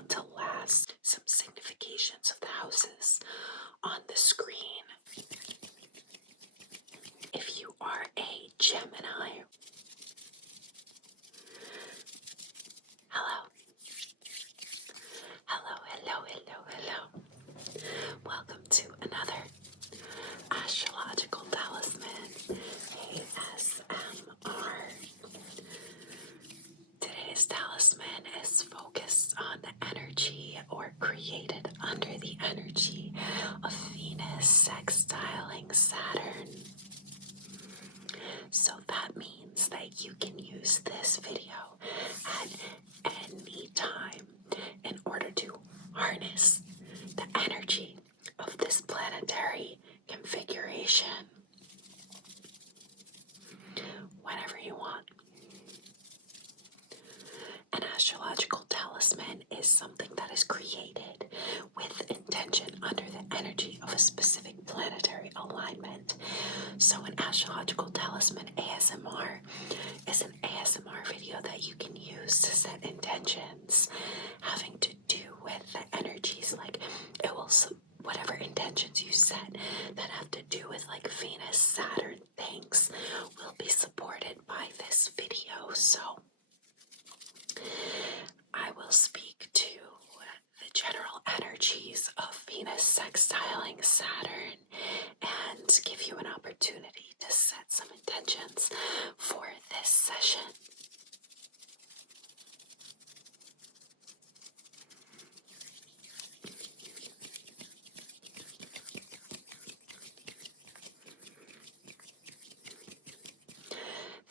want to last. Some significations of the houses on the screen. If you are a Gemini, hello. Welcome to another astrological talisman, ASMR. Today's talisman is focused on the energy or created under the energy of Venus sextiling Saturn. So that means that you can use this video at any time in order to harness the energy of this planetary configuration whenever you want. An astrological talisman is something that is created with intention under the energy of a specific planetary alignment. So an astrological talisman ASMR is an ASMR video that you can use to set intentions having to do with the energies, like it will, whatever intentions you set that have to do with like Venus, Saturn things will be supported by this video. So I will speak to the general energies of Venus sextiling Saturn and give you an opportunity to set some intentions for this session.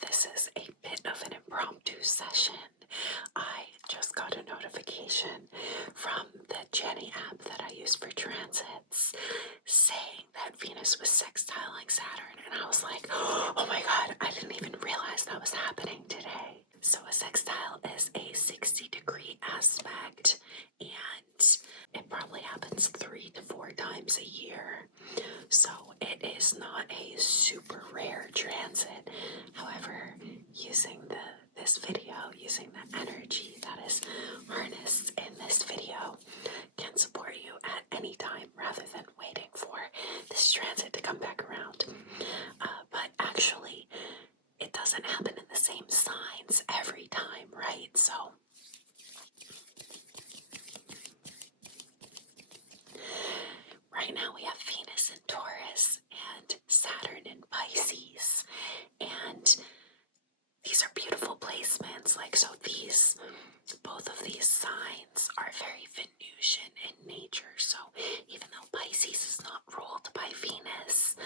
This is a bit of an impromptu session. I just got a notification from the Jenny app that I use for transits saying that Venus was sextiling Saturn, and I was like, oh my god, I didn't even realize that was happening today. So a sextile is a 60-degree aspect, and it probably happens 3 to 4 times a year. So it is not a super rare transit. However, using this video, using the energy that is harnessed in this video can support you at any time rather than waiting for this transit to come back around. But actually, it doesn't happen in the same signs every time, right? So right now we have Venus in Taurus and Saturn in Pisces, and these are beautiful placements. Like, so these, both of these signs are very Venusian in nature. So even though Pisces is not ruled by Venus,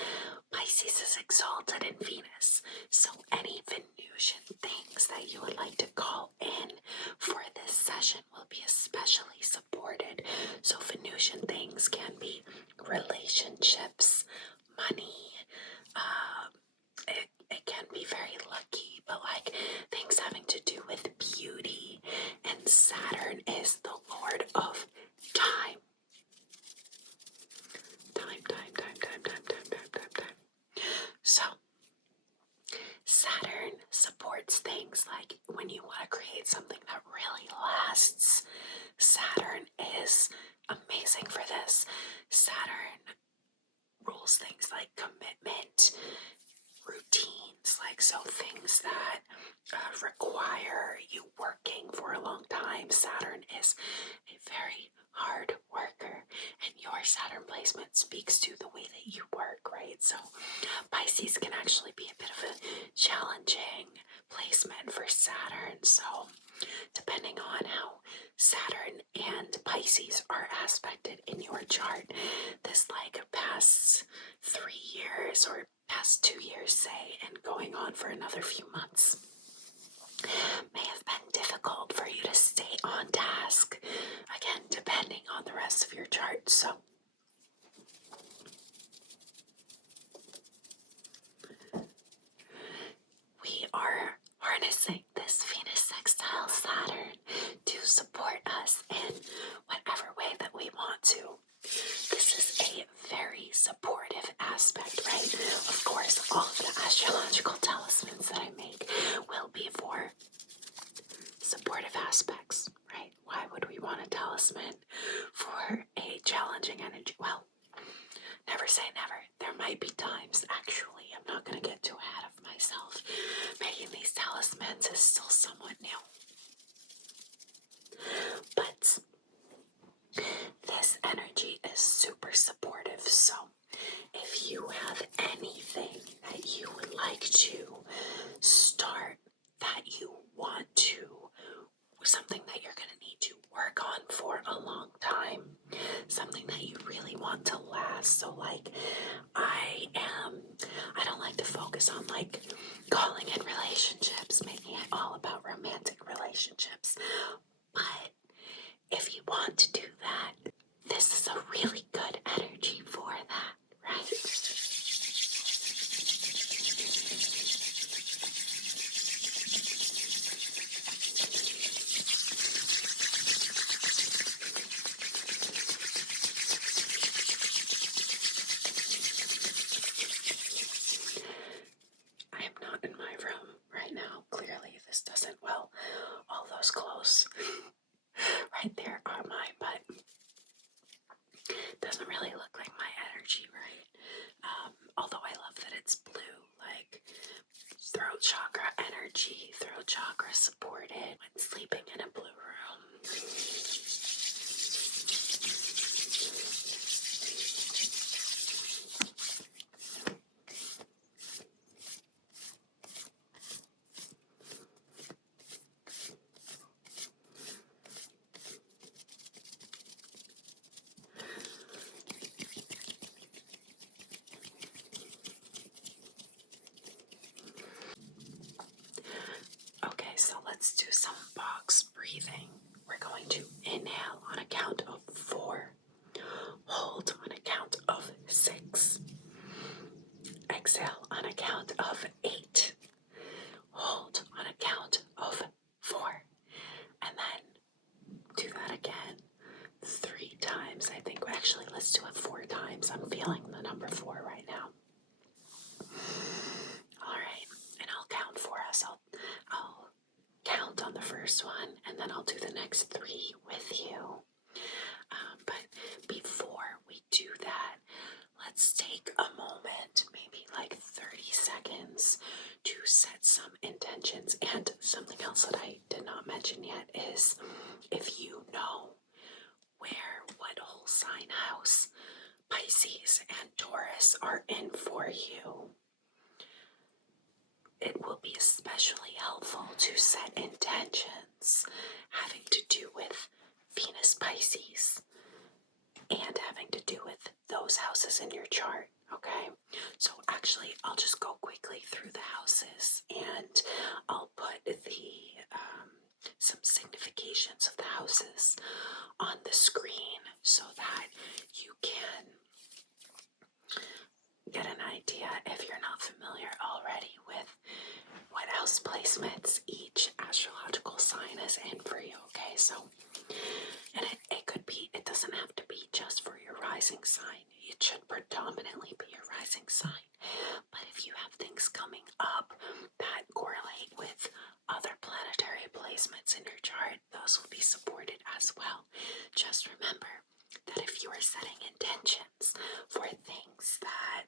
Pisces is exalted in Venus. So any Venusian things that you would like to call in for this session will be especially supported. So Venusian things can be relationships, money, it can be very lucky, but like things having to do with beauty, and Saturn is the lord of time. Time. So Saturn supports things like when you want to create something that really lasts. Saturn is amazing for this. Saturn rules things like commitment, routines, like so things that require you working for a long time. Saturn is a very hard worker, and your Saturn placement speaks to the way that you work, right? So Pisces can actually be a bit of a challenging placement for Saturn. So depending on how Saturn and Pisces are aspected in your chart, this like past 3 years or past 2 years, say, and going on for another few months may have been difficult for you to stay on task, again, depending on the rest of your chart. So we are harnessing this Venus sextile Saturn to support us in whatever way that we want to. This is a very supportive aspect, right? Of course, all of the astrological talismans that I make will be for supportive aspects, right? Why would we want a talisman want to last. So like I don't like to focus on like calling in relationships, making it all about romantic relationships. But if you want to do that, this is a really good energy for that, right? I am not in my room right now. Clearly, this doesn't, well, all those clothes right there are mine, but doesn't really look like my energy, right? Although I love that it's blue, like throat chakra energy, throat chakra supported when sleeping in a blue room. Okay, so let's do some box breathing. We're going to inhale on a count of 4, hold on a count of 6, exhale on a count of 8, hold on a count of 4, and then do that again 3 times. I think actually let's do it 4 times. I'm feeling the number 4 right now. All right, and I'll count for us. I'll count on the first one, and then I'll do the next 3 with you. But before we do that, let's take a moment, maybe like 30 seconds, to set some intentions. And something else that I did not mention yet is if you know what whole sign house Pisces and Taurus are in for you, it will be especially helpful to set intentions having to do with Venus Pisces and having to do with those houses in your chart, okay? So actually, I'll just go quickly through the houses and I'll put the some significations of the houses on the screen so that you can get an idea if you're not familiar already with what house placements each astrological sign is in for you, okay? So, and it could be, it doesn't have to be just for your rising sign. It should predominantly be your rising sign. But if you have things coming up that correlate with other planetary placements in your chart, those will be supported as well. Just remember that if you are setting intentions for things that,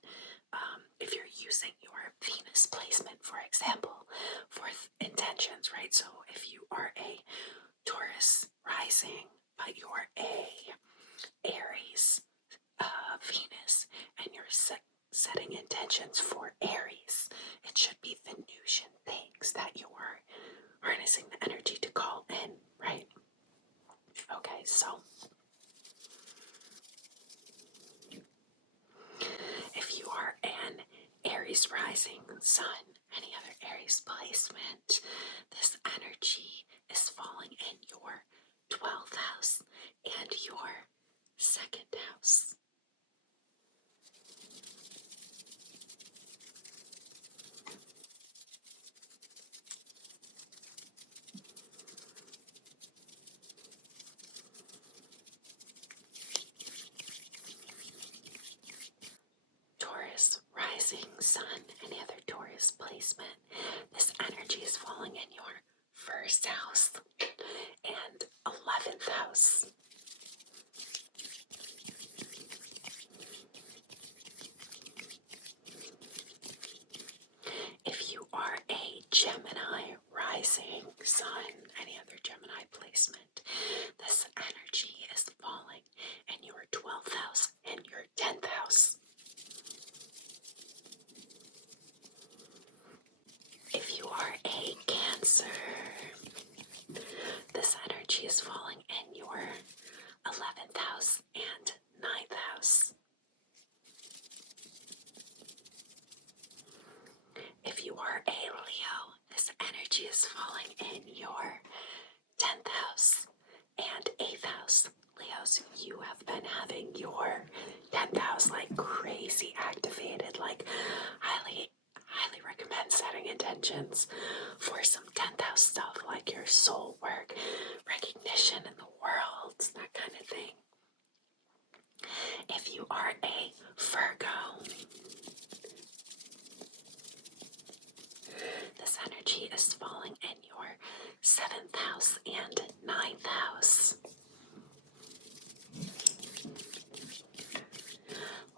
if you're using your Venus placement, for example, for intentions, right? So if you are a Taurus rising, but you're a Aries Venus, and you're setting intentions for Aries, it should be Venusian things that you are harnessing the energy to call in, right? Okay, so if you are an Aries rising sun, any other Aries placement, this energy is falling in your 12th house and your 2nd house. Taurus rising sun, any other Taurus placement, this energy is falling in your 1st house and 11th house. If you are a Gemini rising sun, any other Gemini placement, this energy is falling in your 12th house and your 10th house. If you are a Cancer, this energy is falling in your 11th house and ninth house. If you are a Leo, this energy is falling in your 10th house and 8th house. Leos, you have been having your 10th house like crazy activated. Like highly recommend setting intentions for some 10th house stuff like your soul work, recognition in the world, that kind of thing. If you are a Virgo, this energy is falling in your 7th house and 9th house.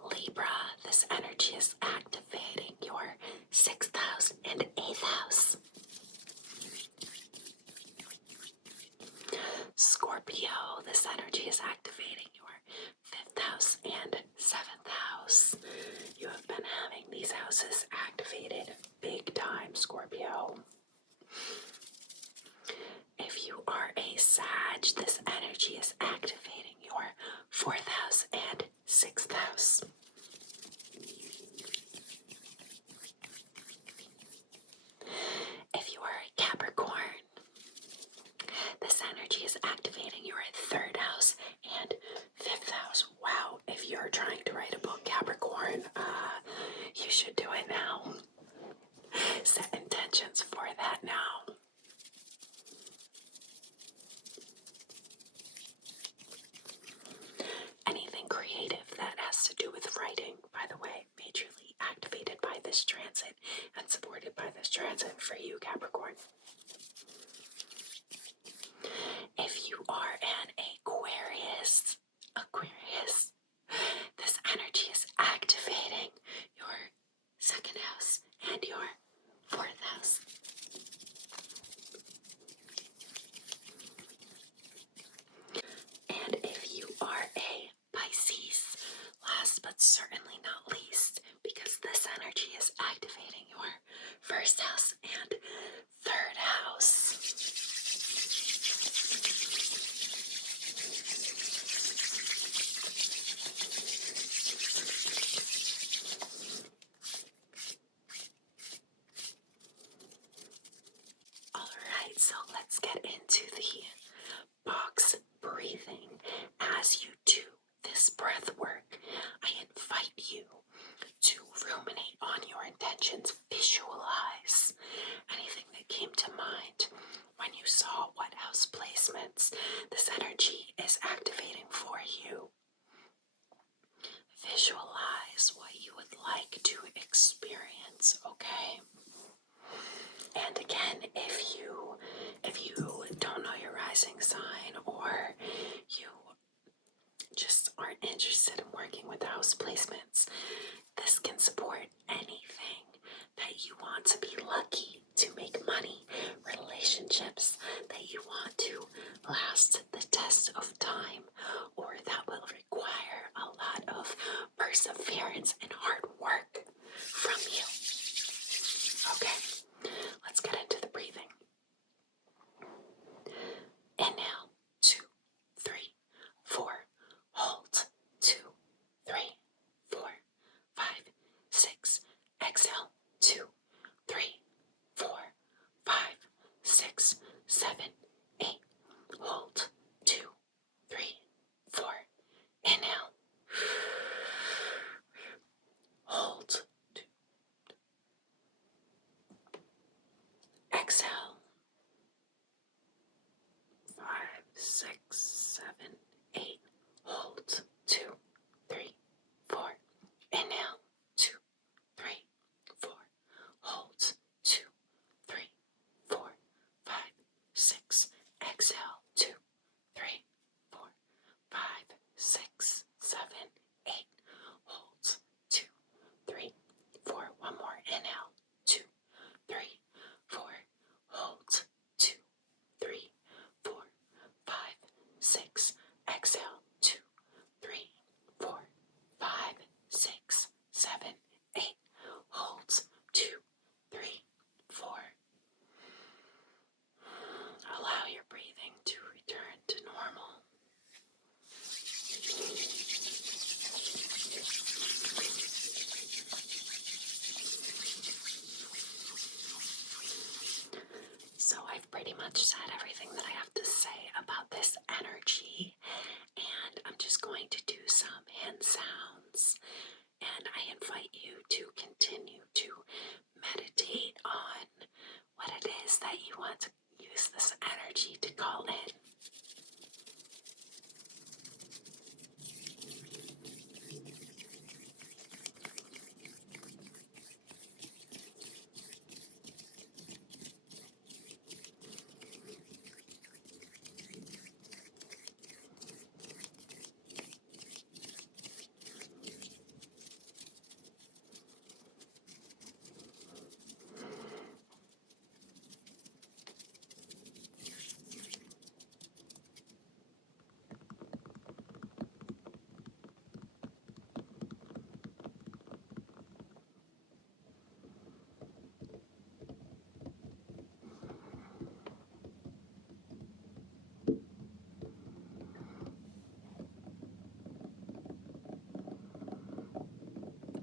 Libra, this energy is activating your 6th house and 8th house. Scorpio, this energy is activating your 5th house and 7th house. You have been having these houses activated big time, Scorpio. If you are a Sag, this energy is activating your 4th house and 6th house. If you are a Capricorn, this energy is activating your 3rd house and 5th house. Wow, if you're trying to write a book, Capricorn, you should do it now. Set intentions for that now. Anything creative that has to do with writing, by the way, majorly activated by this transit and supported by this transit for you, Capricorn. If you are an Aquarius, this energy is activating your 2nd house and your 4th house. And if you are a Pisces, last but certainly not least, because this energy is activating your 1st house and 3rd house. Alright, so let's get into the box breathing. As you do this breath work, I invite you to ruminate on your intentions, visualize anything that came to mind when you saw what house placements this energy is activating for you. Visualize what you would like to experience, okay? And again, if you don't know your rising sign, or you just aren't interested in working with house placements, this can support anything that you want to be lucky, to make money, relationships that you want to last the test of time, or that will require a lot of perseverance and hard work from you. Okay, let's get into the breathing. Inhale, 2, 3, 4. Hold, 2, 3, 4, 5, 6. Exhale, 2, 3, 4, 5, 6, 7, 8. Hold, 2, 3, 4. Inhale. invite you to continue to meditate on what it is that you want to use this energy to call in.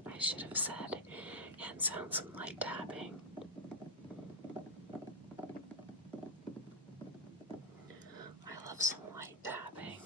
I should have said hand sounds and light tapping. I love some light tapping.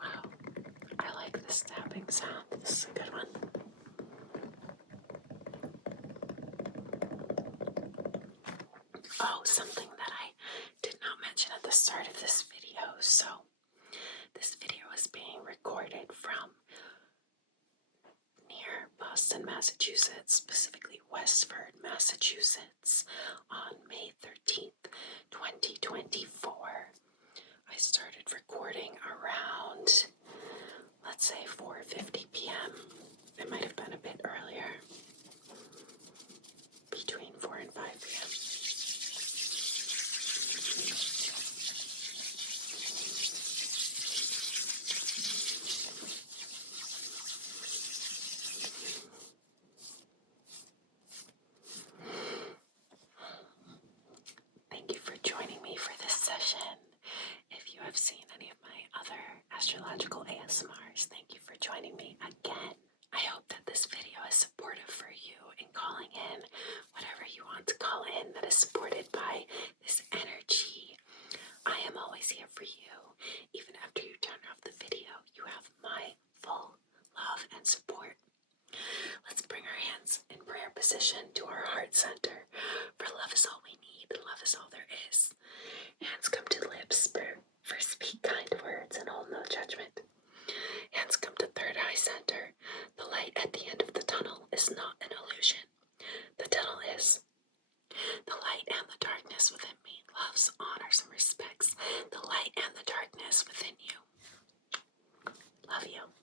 Wow, I like this tapping sound. This is a good one. Oh, something that I did not mention at the start of this video. So, this video is being recorded from near Boston, Massachusetts, specifically Westford, Massachusetts, on May 13th, 2024. I started recording around, let's say, 4:50 p.m. It might have been a bit earlier, between 4 and 5 p.m. Thank you for joining me for this session. If you have seen any of my other astrological ASMRs, thank you for joining me again. I hope that this video is supportive for you in calling in whatever you want to call in that is supported by this energy. I am always here for you. Even after you turn off the video, you have my full love and support. Let's bring our hands in prayer position to our heart center, for love is all we need, love is all there is. Hands come to lips for speak kind words and hold no judgment.